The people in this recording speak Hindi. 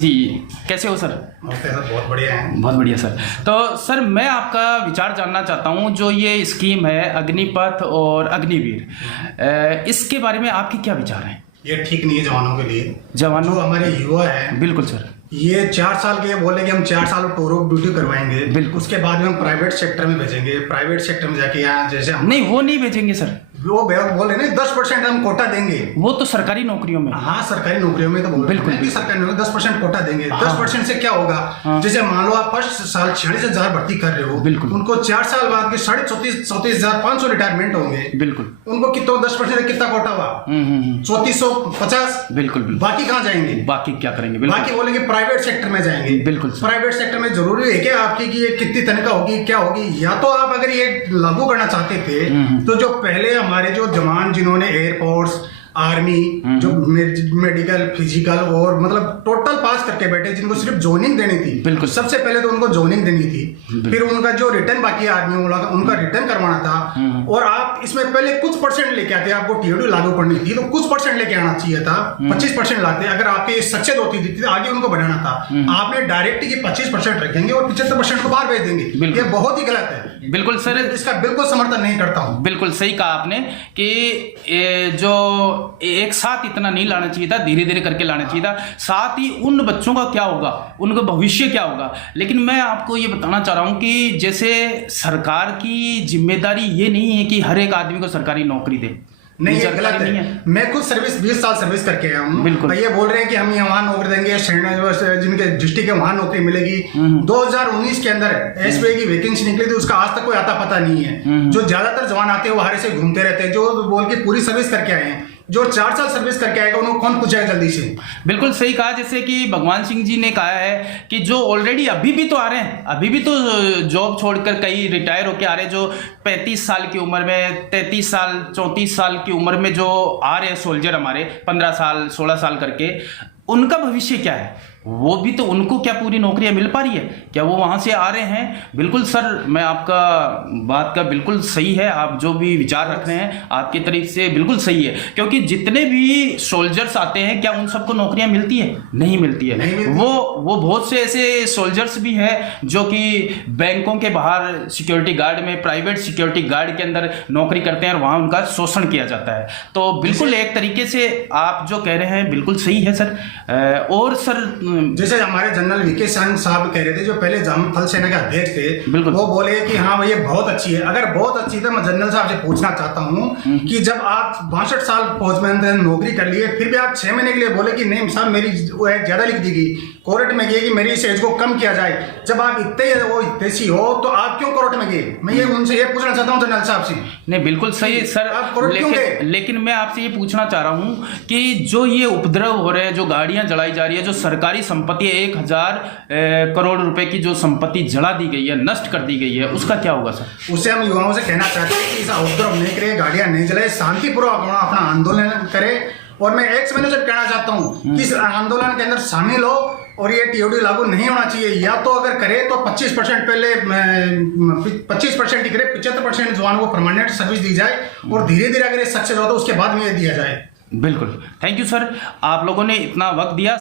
जी, कैसे हो सर? नमस्ते सर, बहुत बढ़िया है। बहुत बढ़िया सर। तो सर मैं आपका विचार जानना चाहता हूँ, जो ये स्कीम है अग्निपथ और अग्निवीर, इसके बारे में आपके क्या विचार हैं? ये ठीक नहीं है जवानों के लिए। जवानों, जो हमारे युवा है, बिल्कुल सर, ये 4 साल के बोले कि हम 4 साल टूर ऑफ ड्यूटी करवाएंगे, बिल्कुल। उसके बाद में हम प्राइवेट सेक्टर में भेजेंगे। प्राइवेट सेक्टर में जाके यहाँ जैसे हम नहीं वो नहीं भेजेंगे सर, वो बोल रहे ना 10% हम कोटा देंगे। वो तो सरकारी नौकरियों में। हाँ, सरकारी नौकरियों में तो बोल रहे हैं कि सरकारी नौकरी 10% कोटा देंगे। 10% से क्या होगा? जैसे मान लो आप फर्स्ट साल 46,000 भर्ती कर रहे हो, बिल्कुल। उनको 4 साल बाद के 34,500 रिटायरमेंट होंगे। बिल्कुल। उनको कितना 10% कितना कोटा हुआ? 3450। बिल्कुल। बाकी कहाँ जाएंगे? बाकी क्या करेंगे? बिल्कुल। बाकी बोलेंगे प्राइवेट सेक्टर में जाएंगे। बिल्कुल। प्राइवेट सेक्टर में जरूरी है क्या आपकी कि ये कितनी तनख्वाह होगी, क्या होगी? या तो आप अगर ये लागू करना चाहते थे तो जो पहले हमारे जो जवान जिन्होंने एयरफोर्स, आर्मी, जो मेडिकल, फिजिकल और मतलब टोटल पास करके बैठे, जिनको सिर्फ जोनिंग देनी थी, बिल्कुल। सबसे पहले तो उनको जोनिंग देनी थी, फिर उनका जो रिटर्न बाकी आर्मी वाला उनका रिटर्न करवाना था। और आप इसमें पहले कुछ परसेंट लेके आते, आपको टीओडी लागू करनी थी तो कुछ परसेंट लेके आना चाहिए था। 25% लाते, अगर आपकी सक्सेस होती थी तो आगे उनको बढ़ाना था। आपने डायरेक्ट ही 25% रखेंगे और 75% को बाहर भेज देंगे। ये बहुत ही गलत है। बिल्कुल सर, इसका बिल्कुल समर्थन नहीं करता हूँ। बिल्कुल सही कहा आपने कि जो एक साथ इतना नहीं लाना चाहिए था, धीरे धीरे करके लाना चाहिए था। साथ ही उन बच्चों का क्या होगा, उनका भविष्य क्या होगा। लेकिन मैं आपको ये बताना चाह रहा हूं कि जैसे सरकार की जिम्मेदारी ये नहीं है कि हर एक आदमी को सरकारी नौकरी दे। नहीं, ये गलत है। मैं खुद 20 साल सर्विस करके आया हूँ। बिल्कुल। ये बोल रहे हैं कि हम वहाँ नौकरी देंगे, जिनके डिस्ट्रिक्ट है वहाँ नौकरी मिलेगी। 2019 के अंदर एसबीआई की वैकेंसी निकली थी, उसका आज तक कोई आता पता नहीं है। जो ज्यादातर जवान आते हैं वो बाहर से घूमते रहते हैं, जो बोल के पूरी सर्विस करके आए हैं। जो 4 साल सर्विस करके आएगा उनको कौन पूछेगा जल्दी से? बिल्कुल सही कहा। जैसे कि भगवान सिंह जी ने कहा है कि जो ऑलरेडी अभी भी तो आ रहे हैं, अभी भी तो जॉब छोड़कर कई रिटायर होके आ रहे हैं, जो 35 साल की उम्र में, 33 साल 34 साल की उम्र में जो आ रहे हैं सोल्जर हमारे, 15 साल 16 साल करके, उनका भविष्य क्या है? वो भी तो, उनको क्या पूरी नौकरियां मिल पा रही है? क्या वो वहां से आ रहे हैं? बिल्कुल सर, मैं आपका बात का बिल्कुल सही है। आप जो भी विचार रख रहे हैं आपकी तरफ से बिल्कुल सही है, क्योंकि जितने भी सोल्जर्स आते हैं क्या उन सबको नौकरियां मिलती है? नहीं मिलती है। वो बहुत से ऐसे सोल्जर्स भी हैं जो कि बैंकों के बाहर सिक्योरिटी गार्ड में, प्राइवेट सिक्योरिटी गार्ड के अंदर नौकरी करते हैं और वहां उनका शोषण किया जाता है। तो बिल्कुल एक तरीके से आप जो कह रहे हैं बिल्कुल सही है सर। और सर जैसे हमारे जनरल वीके साहब कह रहे थे, जो पहले थल सेना के अध्यक्ष थे, बिल्कुल। वो बोले कि हाँ भैया बहुत अच्छी है। अगर बहुत अच्छी है, मैं जनरल साहब से पूछना चाहता हूँ कि जब आप 62 साल फौज में नौकरी कर लिए, फिर भी आप 6 महीने के लिए बोले कि नहीं साहब मेरी एज ज्यादा लिख दी गई, कोर्ट में गए कि मेरी इस एज को कम किया जाए। जब आप इतने सी हो तो आप क्यों कोर्ट में गए? मैं ये उनसे ये पूछना चाहता हूँ जनरल साहब से। नहीं बिल्कुल सही सर, लेकिन मैं आपसे ये पूछना चाह रहा हूँ कि जो ये उपद्रव हो रहे हैं, जो गाड़ियां जलाई जा रही है, जो सरकारी संपत्ति 1000 करोड़ रुपए की जो संपत्ति जला दी गई है, नष्ट कर दी गई है, उसका क्या होगा सर? उससे हम युवाओं से कहना चाहते हैं कि ऐसा उपद्रव नहीं करे, गाड़ियां नहीं जलाए, शांतिपूर्वक अपना आंदोलन करे। और मैं एक मैंने से कहना चाहता हूँ कि इस आंदोलन के अंदर शामिल हो और ये टीओडी लागू नहीं होना चाहिए। या तो अगर करे तो 25% पहले 25% ही करे, 75% जवानों को परमानेंट सर्विस दी जाए और धीरे धीरे अगर ये सक्सेस हो तो उसके बाद में ये दिया जाए। बिल्कुल। थैंक यू सर, आप लोगों ने इतना वक्त दिया।